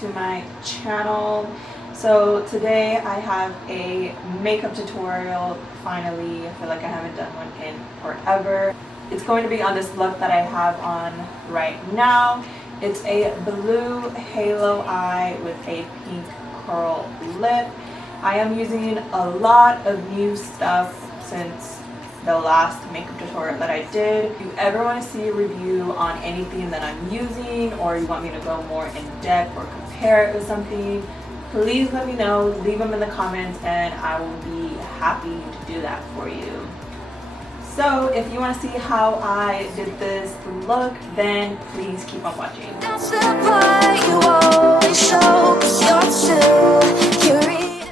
to my channel. So today I have a makeup tutorial. Finally, I feel like I haven't done one in forever. It's going to be on this look that I have on right now. It's a blue halo eye with a pink curl lip. I am using a lot of new stuff since the last makeup tutorial that I did. If you ever want to see a review on anything that I'm using, or you want me to go more in depth or compare it with something, please let me know. Leave them in the comments and I will be happy to do that for you. So if you want to see how I did this look, then please keep on watching.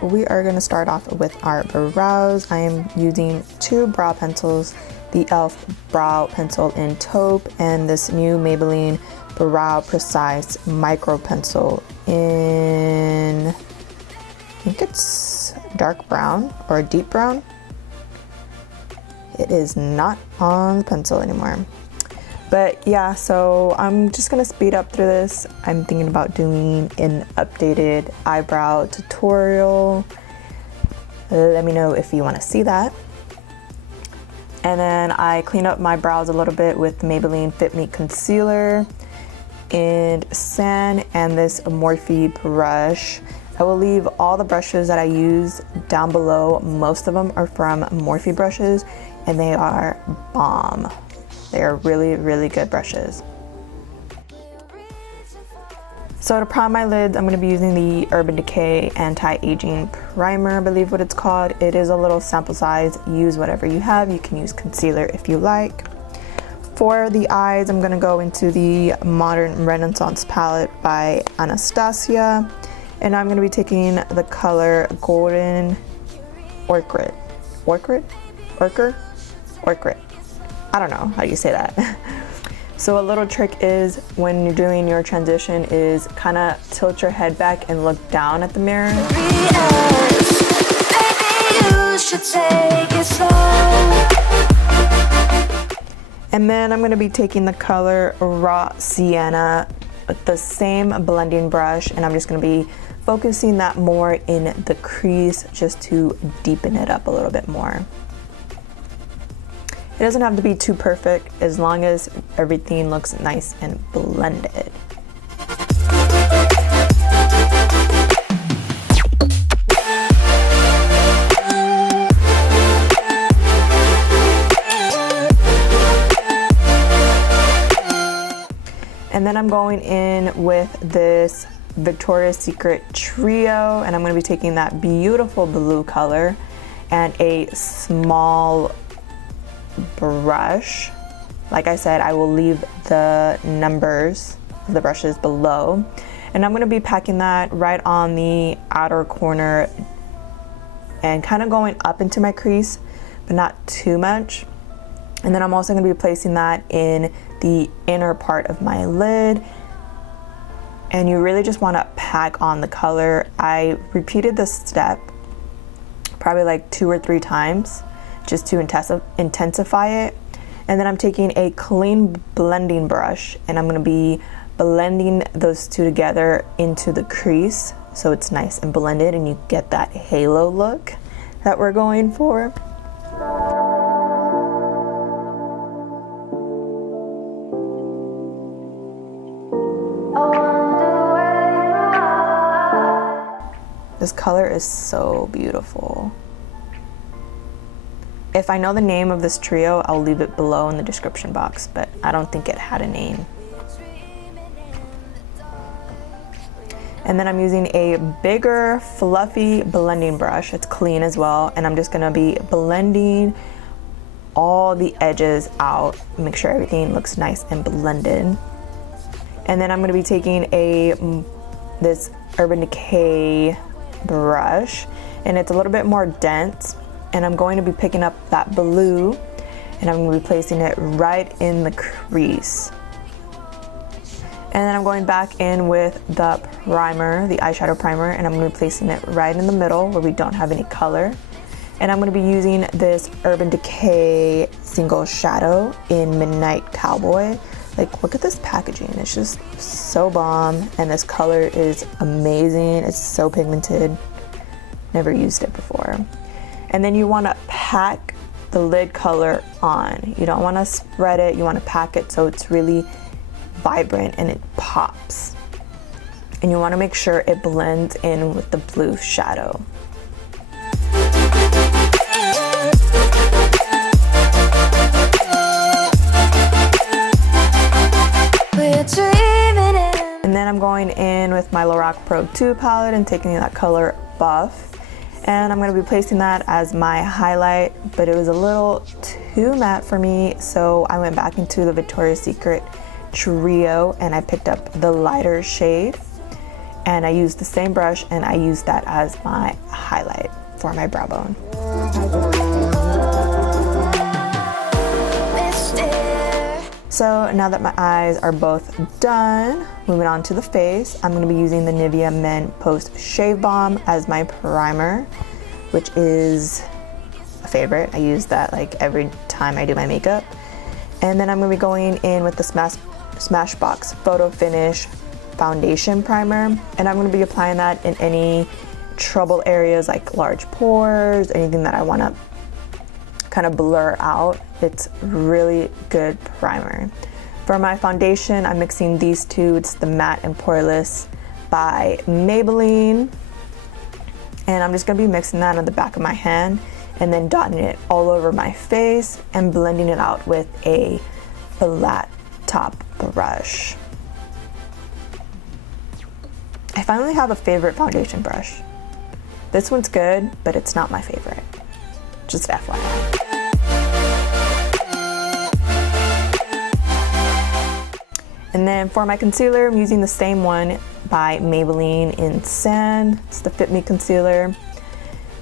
We are going to start off with our brows. I am using two brow pencils, the e.l.f. brow pencil in taupe and this new Maybelline Brow Precise micro pencil in, I think it's dark brown or deep brown. It is not on the pencil anymore. But yeah, so I'm just gonna speed up through this. I'm thinking about doing an updated eyebrow tutorial. Let me know if you wanna see that. And then I clean up my brows a little bit with Maybelline Fit Me Concealer and sand and this Morphe brush. I will leave all the brushes that I use down below. Most of them are from Morphe brushes and they are bomb. They are really, really good brushes. So to prime my lids, I'm going to be using the Urban Decay Anti-Aging Primer, I believe what it's called. It is a little sample size. Use whatever you have. You can use concealer if you like. For the eyes, I'm going to go into the Modern Renaissance palette by Anastasia. And I'm going to be taking the color Golden Ochre. Ochre? Ochre? Ochre. I don't know how you say that. So a little trick is when you're doing your transition is kind of tilt your head back and look down at the mirror. And then I'm going to be taking the color Raw Sienna with the same blending brush, and I'm just going to be focusing that more in the crease just to deepen it up a little bit more. It doesn't have to be too perfect as long as everything looks nice and blended. And then I'm going in with this Victoria's Secret Trio, and I'm going to be taking that beautiful blue color and a small brush. Like I said, I will leave the numbers of the brushes below, and I'm going to be packing that right on the outer corner and kind of going up into my crease, but not too much. And then I'm also going to be placing that in the inner part of my lid, and you really just want to pack on the color. I repeated this step probably like 2 or 3 times just to intensify it. And then I'm taking a clean blending brush and I'm going to be blending those two together into the crease so it's nice and blended and you get that halo look that we're going for. This color is so beautiful. If I know the name of this trio, I'll leave it below in the description box, but I don't think it had a name. And then I'm using a bigger, fluffy blending brush. It's clean as well, and I'm just gonna be blending all the edges out, make sure everything looks nice and blended. And then I'm gonna be taking this Urban Decay brush, and it's a little bit more dense, and I'm going to be picking up that blue and I'm going to be placing it right in the crease. And then I'm going back in with the primer, the eyeshadow primer, and I'm going to be placing it right in the middle where we don't have any color. And I'm going to be using this Urban Decay single shadow in Midnight Cowboy. Like, look at this packaging. It's just so bomb, and this color is amazing. It's so pigmented. Never used it before. And then you want to pack the lid color on. You don't want to spread it. You want to pack it so it's really vibrant and it pops. And you want to make sure it blends in with the blue shadow. And then I'm going in with my Lorac Pro 2 palette and taking that color Buff. And I'm going to be placing that as my highlight, but it was a little too matte for me, so I went back into the Victoria's Secret Trio and I picked up the lighter shade. And I used the same brush and I used that as my highlight for my brow bone. So now that my eyes are both done, moving on to the face, I'm going to be using the Nivea Men Post Shave Balm as my primer, which is a favorite. I use that like every time I do my makeup. And then I'm going to be going in with the Smashbox Photo Finish Foundation Primer, and I'm going to be applying that in any trouble areas like large pores, anything that I want to kind of blur out. It's really good primer. For my foundation, I'm mixing these two. It's the Matte and Poreless by Maybelline, and I'm just going to be mixing that on the back of my hand and then dotting it all over my face and blending it out with a flat top brush. I finally have a favorite foundation brush. This one's good, but it's not my favorite. Just FYI. And then for my concealer, I'm using the same one by Maybelline in Sand. It's the Fit Me Concealer.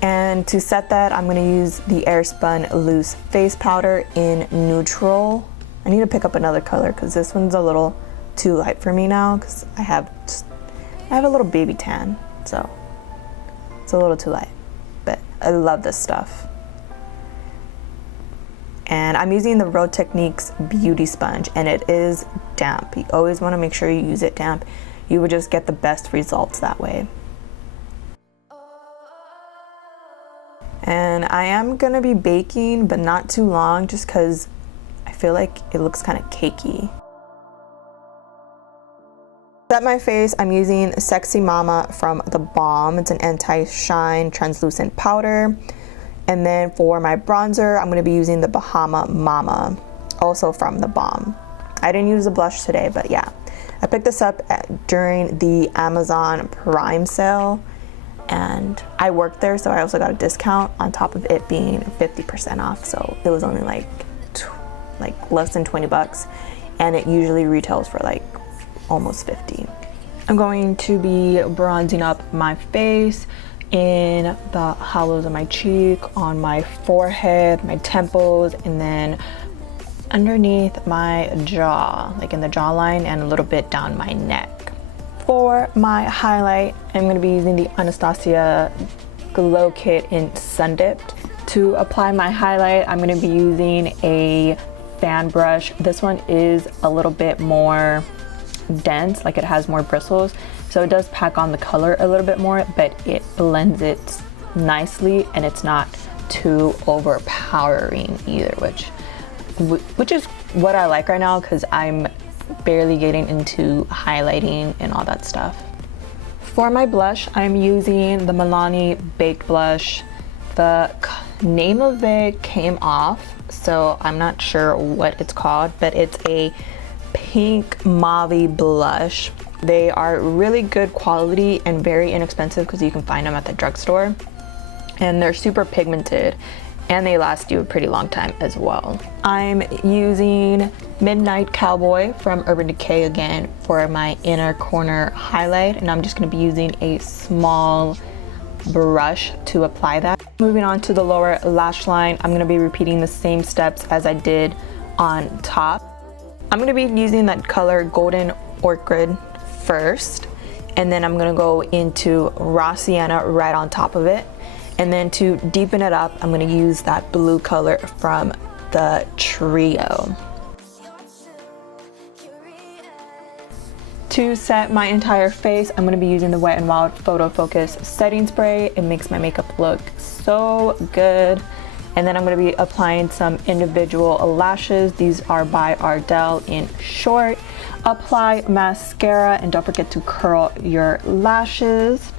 And to set that, I'm going to use the Airspun Loose Face Powder in Neutral. I need to pick up another color because this one's a little too light for me now because I have a little baby tan, so it's a little too light, but I love this stuff. And I'm using the Real Techniques Beauty Sponge, and it is damp. You always want to make sure you use it damp. You would just get the best results that way. And I am gonna be baking, but not too long, just because I feel like it looks kind of cakey. To set my face, I'm using Sexy Mama from the Balm. It's an anti-shine translucent powder. And then for my bronzer, I'm going to be using the Bahama Mama, also from the Balm. I didn't use a blush today, but yeah. I picked this up during the Amazon Prime sale, and I worked there, so I also got a discount on top of it being 50% off. So it was only like less than 20 bucks, and it usually retails for like almost 50. I'm going to be bronzing up my face in the hollows of my cheek, on my forehead, my temples, and then underneath my jaw, like in the jawline, and a little bit down my neck. For my highlight, I'm going to be using the Anastasia Glow Kit in Sun Dipped. To apply my highlight, I'm going to be using a fan brush. This one is a little bit more dense, like it has more bristles, so it does pack on the color a little bit more, but it blends it nicely and it's not too overpowering either, which is what I like right now because I'm barely getting into highlighting and all that stuff. For my blush, I'm using the Milani Baked Blush. The name of it came off, so I'm not sure what it's called, but it's a pink mauve blush. They are really good quality and very inexpensive because you can find them at the drugstore, and they're super pigmented and they last you a pretty long time as well. I'm using Midnight Cowboy from Urban Decay again for my inner corner highlight, and I'm just going to be using a small brush to apply that. Moving on to the lower lash line, I'm going to be repeating the same steps as I did on top. I'm going to be using that color Golden Ochre first, and then I'm going to go into raw sienna right on top of it, and then to deepen it up, I'm going to use that blue color from the Trio. To set my entire face, I'm going to be using the Wet n Wild Photo Focus setting spray. It makes my makeup look so good. And then I'm going to be applying some individual lashes. These are by Ardell in Short. Apply mascara and don't forget to curl your lashes.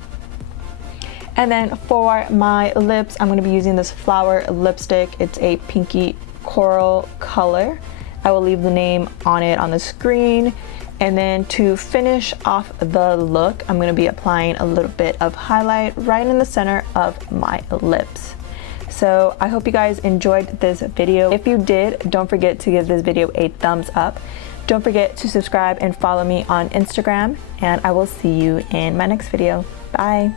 And then for my lips, I'm going to be using this Flower lipstick. It's a pinky coral color. I will leave the name on it on the screen. And then to finish off the look, I'm going to be applying a little bit of highlight right in the center of my lips. So I hope you guys enjoyed this video. If you did, don't forget to give this video a thumbs up. Don't forget to subscribe and follow me on Instagram, and I will see you in my next video. Bye.